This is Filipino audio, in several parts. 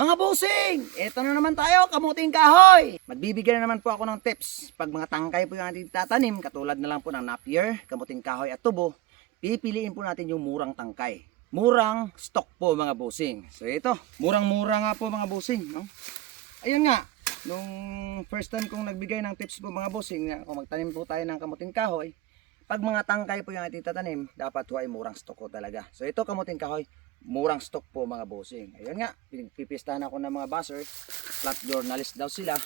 Mga bossing, eto na naman tayo, kamuting kahoy. Magbibigay na naman po ako ng tips. Pag mga tangkay po yung ating tatanim, katulad na lang po ng napier, kamuting kahoy at tubo, pipiliin po natin yung murang tangkay. Murang stock po mga bossing. So ito, murang-mura nga po mga bossing. No? Ayun nga, nung first time kong nagbigay ng tips po mga bossing, na kung magtanim po tayo ng kamuting kahoy, pag mga tangkay po yung ating tatanim, dapat po ay murang stock ko talaga. So ito kamuting kahoy, murang stock po mga bossing. Ayun nga, pipistahan ako ng mga buzzer, plant journalist daw sila,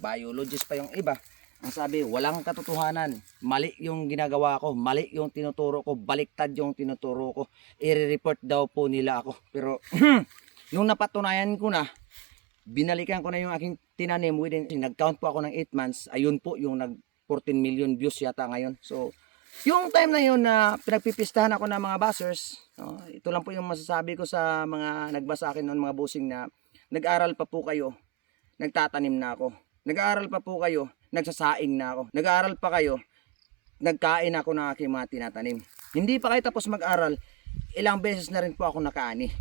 biologist pa yung iba. Ang sabi, walang katotohanan, mali yung ginagawa ko, mali yung tinuturo ko, baliktad yung tinuturo ko, i-report daw po nila ako. Pero nung napatunayan ko na, binalikan ko na yung aking tinanim within, nag-count po ako ng 8 months, ayun po yung nag 14 million views yata ngayon. So yung time na yun na pinagpipistahan ako ng mga buzzers, ito lang po yung masasabi ko sa mga nagbasa akin noon mga bossing, na nag-aral pa po kayo, nagtatanim na ako. Nag-aaral pa po kayo, nagsasaing na ako. Nag-aaral pa kayo, nagkain ako ng aking mga tinatanim. Hindi pa kayo tapos mag-aral, ilang beses na rin po ako nakaani.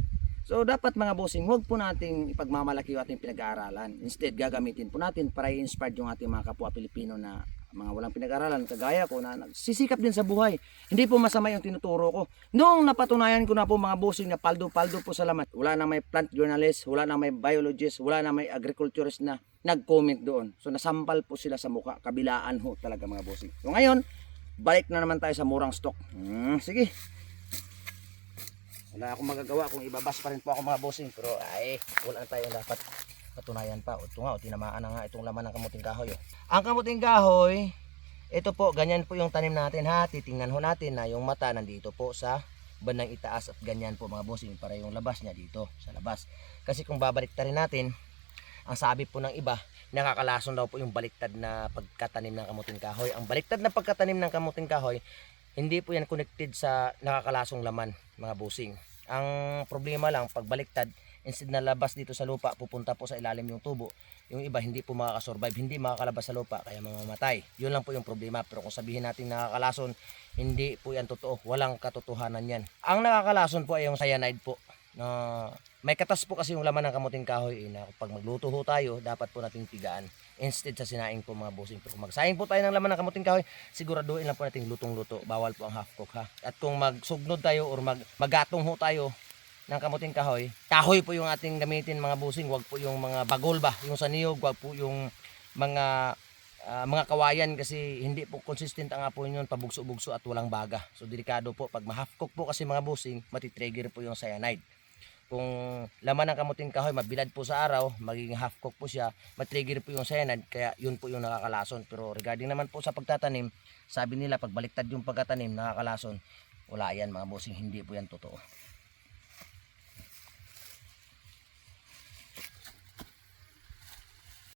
So dapat mga bossing, huwag po nating ipagmamalaki yung ating pinag-aaralan. Instead, gagamitin po natin para i-inspire yung ating mga kapwa Pilipino na mga walang pinag-aralan kagaya ko na nagsisikap din sa buhay. Hindi po masama yung tinuturo ko. Noong napatunayan ko na po mga bossing na paldo-paldo po sa laman, wala na may plant journalist, wala na may biologist, wala na may agriculturist na nag-comment doon. So nasampal po sila sa mukha, kabilaan ho talaga mga bossing. So ngayon, balik na naman tayo sa murang stock. Sige. Wala akong magagawa kung ibabas pa rin po ako mga bossing, pero ay wala na tayong dapat patunayan pa. Ito nga, tinamaan na nga itong laman ng kamuting kahoy. Ang kamuting kahoy, ito po, ganyan po yung tanim natin ha. Titingnan ho natin na yung mata nandito po sa bandang itaas at ganyan po mga bossing, para yung labas niya dito sa labas. Kasi kung babaliktarin natin, ang sabi po ng iba, nakakalason daw po yung baliktad na pagkatanim ng kamuting kahoy. Ang baliktad na pagkatanim ng kamuting kahoy, hindi po yan connected sa nakakalasong laman mga bossing. Ang problema lang, pag baliktad, instead na labas dito sa lupa, pupunta po sa ilalim yung tubo. Yung iba hindi po makakasurvive, hindi makakalabas sa lupa, kaya mamamatay. Yun lang po yung problema. Pero kung sabihin natin nakakalason, hindi po yan totoo. Walang katotohanan yan. Ang nakakalason po ay yung cyanide po. May katas po kasi yung laman ng kamuting kahoy, na pag magluto ho tayo, dapat po nating tigaan instead sa sinaing po mga bossing. Pero kung magsaing po tayo ng laman ng kamuting kahoy, siguraduhin lang po nating lutong-luto. Bawal po ang half cook ha. At kung magsugnod tayo or magatong ho tayo ng kamuting kahoy, kahoy po yung ating gamitin mga bossing, wag po yung mga bagol ba, yung sa niyog, wag po yung mga kawayan, kasi hindi po consistent ang apoy yun, pabugso-bugso at walang baga. So delikado po pag ma-half cook po kasi mga bossing, matitrigger po yung cyanide. Kung laman ng kamuting kahoy mabilad po sa araw, magiging half cook po siya, matrigger po yung cyanide, kaya yun po yung nakakalason. Pero regarding naman po sa pagtatanim, sabi nila pag baliktad yung pagkatanim nakakalason, wala yan mga bossing, hindi po yan totoo.